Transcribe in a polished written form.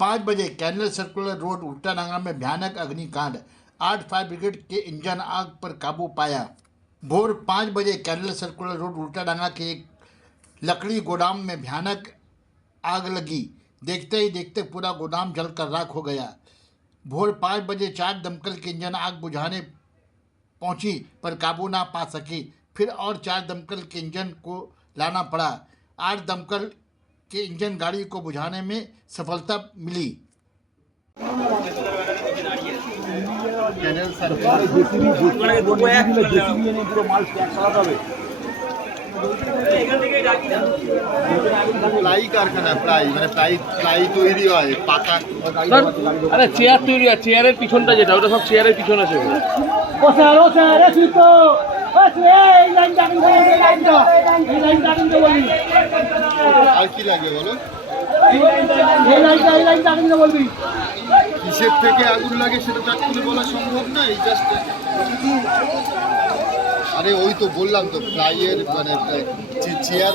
5 बजे canal circular road Ultadanga में भयानक अग्निकांड, 8 फायर ब्रिगेड के इंजन आग पर काबू पाया। भोर 5 बजे कैनल सर्कुलर रोड उल्टाडांगा के एक लकड़ी गोदाम में भयानक आग लगी। देखते ही देखते पूरा गोदाम जलकर राख हो गया। भोर 5 बजे 4 दमकल के इंजन आग बुझाने पहुंची पर काबू ना पा सकी। फिर और 4 दमकल के इंजन को लाना पड़ा। 8 दमकल के इंजन गाड़ी को बुझाने में सफलता मिली। প্লাই কারখানা, প্লাই মানে প্লাই তৈরি হয় পাকা। আরে চেয়ার তৈরি হয়, চেয়ারের পিছনটা যেটা ওটা সব চেয়ারের পিছন আছে। আর কি লাগে বলো? কিসের থেকে আগুন লাগে সেটা তো এক্ষুনি বলা সম্ভব না। এই জাস্ট আরে ওই তো বললাম তো প্লাইয়ের মানে চেয়ার